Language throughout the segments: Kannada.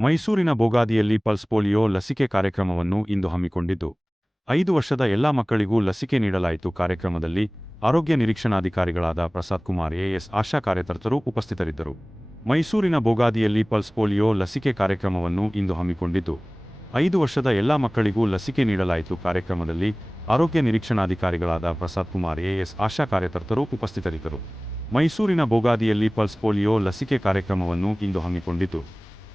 ಮೈಸೂರಿನ ಬೋಗಾದಿಯಲ್ಲಿ ಪಲ್ಸ್ ಪೋಲಿಯೋ ಲಸಿಕೆ ಕಾರ್ಯಕ್ರಮವನ್ನು ಇಂದು ಹಮ್ಮಿಕೊಂಡಿದ್ದು 5 ವರ್ಷದ ಎಲ್ಲಾ ಮಕ್ಕಳಿಗೂ ಲಸಿಕೆ ನೀಡಲಾಯಿತು. ಕಾರ್ಯಕ್ರಮದಲ್ಲಿ ಆರೋಗ್ಯ ನಿರೀಕ್ಷಣಾಧಿಕಾರಿಗಳಾದ ಪ್ರಸಾದ್ ಕುಮಾರ್ ಎಎಸ್, ಆಶಾ ಕಾರ್ಯಕರ್ತರು ಉಪಸ್ಥಿತರಿದ್ದರು. ಮೈಸೂರಿನ ಬೋಗಾದಿಯಲ್ಲಿ ಪಲ್ಸ್ ಪೋಲಿಯೋ ಲಸಿಕೆ ಕಾರ್ಯಕ್ರಮವನ್ನು ಇಂದು ಹಮ್ಮಿಕೊಂಡಿದ್ದು 5 ವರ್ಷದ ಎಲ್ಲಾ ಮಕ್ಕಳಿಗೂ ಲಸಿಕೆ ನೀಡಲಾಯಿತು. ಕಾರ್ಯಕ್ರಮದಲ್ಲಿ ಆರೋಗ್ಯ ನಿರೀಕ್ಷಣಾಧಿಕಾರಿಗಳಾದ ಪ್ರಸಾದ್ ಕುಮಾರ್ ಎಎಸ್, ಆಶಾ ಕಾರ್ಯಕರ್ತರು ಉಪಸ್ಥಿತರಿದ್ದರು. ಮೈಸೂರಿನ ಬೋಗಾದಿಯಲ್ಲಿ ಪಲ್ಸ್ ಪೋಲಿಯೋ ಲಸಿಕೆ ಕಾರ್ಯಕ್ರಮವನ್ನು ಇಂದು ಹಮ್ಮಿಕೊಂಡಿದ್ದು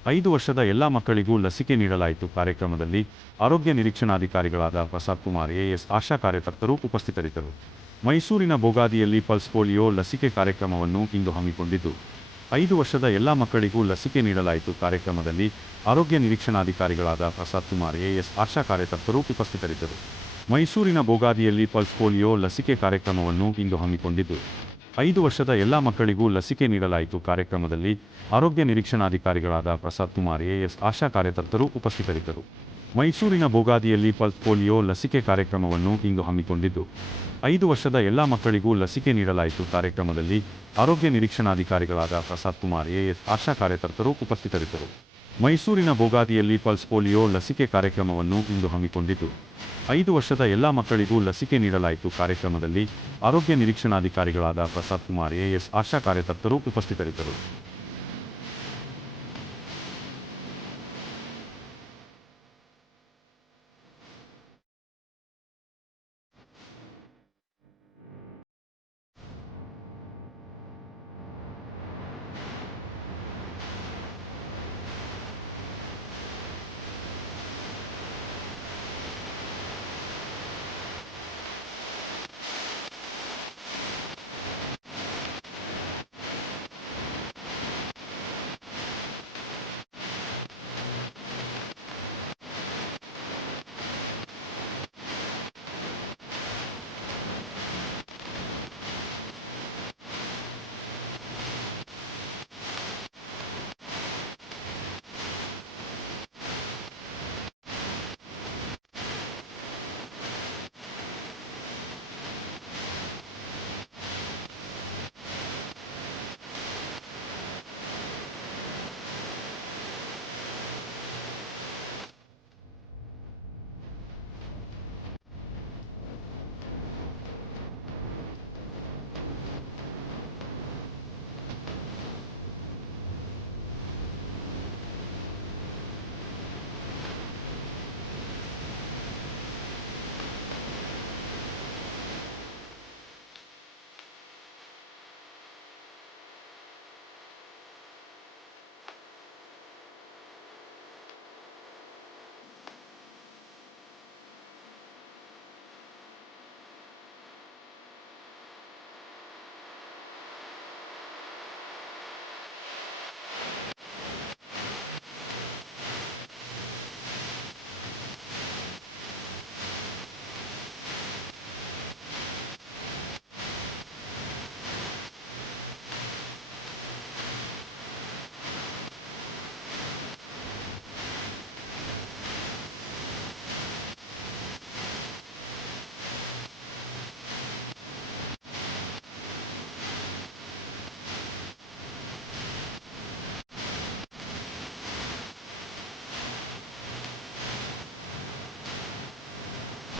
5 ವರ್ಷದ ಎಲ್ಲಾ ಮಕ್ಕಳಿಗೂ ಲಸಿಕೆ ನೀಡಲಾಯಿತು. ಕಾರ್ಯಕ್ರಮದಲ್ಲಿ ಆರೋಗ್ಯ ನಿರೀಕ್ಷಣಾಧಿಕಾರಿಗಳಾದ ಪ್ರಸಾದ್ ಕುಮಾರ್ ಎಎಸ್, ಆಶಾ ಕಾರ್ಯಕರ್ತರು ಉಪಸ್ಥಿತರಿದ್ದರು. ಮೈಸೂರಿನ ಬೋಗಾದಿಯಲ್ಲಿ ಪಲ್ಸ್ ಪೋಲಿಯೋ ಲಸಿಕೆ ಕಾರ್ಯಕ್ರಮವನ್ನು ಇಂದು ಹಮ್ಮಿಕೊಂಡಿದ್ದು 5 ವರ್ಷದ ಎಲ್ಲಾ ಮಕ್ಕಳಿಗೂ ಲಸಿಕೆ ನೀಡಲಾಯಿತು. ಕಾರ್ಯಕ್ರಮದಲ್ಲಿ ಆರೋಗ್ಯ ನಿರೀಕ್ಷಣಾಧಿಕಾರಿಗಳಾದ ಪ್ರಸಾದ್ ಕುಮಾರ್ ಎಎಸ್, ಆಶಾ ಕಾರ್ಯಕರ್ತರು ಉಪಸ್ಥಿತರಿದ್ದರು. ಮೈಸೂರಿನ ಬೋಗಾದಿಯಲ್ಲಿ ಪಲ್ಸ್ ಪೋಲಿಯೋ ಲಸಿಕೆ ಕಾರ್ಯಕ್ರಮವನ್ನು ಇಂದು ಹಮ್ಮಿಕೊಂಡಿದ್ದು 5 ವರ್ಷದ ಎಲ್ಲಾ ಮಕ್ಕಳಿಗೂ ಲಸಿಕೆ ನೀಡಲಾಯಿತು. ಕಾರ್ಯಕ್ರಮದಲ್ಲಿ ಆರೋಗ್ಯ ನಿರೀಕ್ಷಣಾಧಿಕಾರಿಗಳಾದ ಪ್ರಸಾದ್ ಕುಮಾರ್ ಎಎಸ್, ಆಶಾ ಕಾರ್ಯಕರ್ತರು ಉಪಸ್ಥಿತರಿದ್ದರು. ಮೈಸೂರಿನ ಬೋಗಾದಿಯಲ್ಲಿ ಪಲ್ಸ್ ಪೋಲಿಯೋ ಲಸಿಕೆ ಕಾರ್ಯಕ್ರಮವನ್ನು ಇಂದು ಹಮ್ಮಿಕೊಂಡಿದ್ದು 5 ವರ್ಷದ ಎಲ್ಲಾ ಮಕ್ಕಳಿಗೂ ಲಸಿಕೆ ನೀಡಲಾಯಿತು. ಕಾರ್ಯಕ್ರಮದಲ್ಲಿ ಆರೋಗ್ಯ ನಿರೀಕ್ಷಣಾಧಿಕಾರಿಗಳಾದ ಪ್ರಸಾದ್ ಕುಮಾರ್ ಎಎಸ್, ಆಶಾ ಕಾರ್ಯಕರ್ತರು ಉಪಸ್ಥಿತರಿದ್ದರು. ಮೈಸೂರಿನ ಬೋಗಾದಿಯಲ್ಲಿ ಪಲ್ಸ್ ಪೋಲಿಯೋ ಲಸಿಕೆ ಕಾರ್ಯಕ್ರಮವನ್ನು ಇಂದು ಹಮ್ಮಿಕೊಂಡಿದ್ದು 5 ವರ್ಷದ ಎಲ್ಲಾ ಮಕ್ಕಳಿಗೂ ಲಸಿಕೆ ನೀಡಲಾಯಿತು. ಕಾರ್ಯಕ್ರಮದಲ್ಲಿ ಆರೋಗ್ಯ ನಿರೀಕ್ಷಣಾಧಿಕಾರಿಗಳಾದ ಪ್ರಸಾದ್ ಕುಮಾರ್ ಎಎಸ್, ಆಶಾ ಕಾರ್ಯಕರ್ತರು ಉಪಸ್ಥಿತರಿದ್ದರು.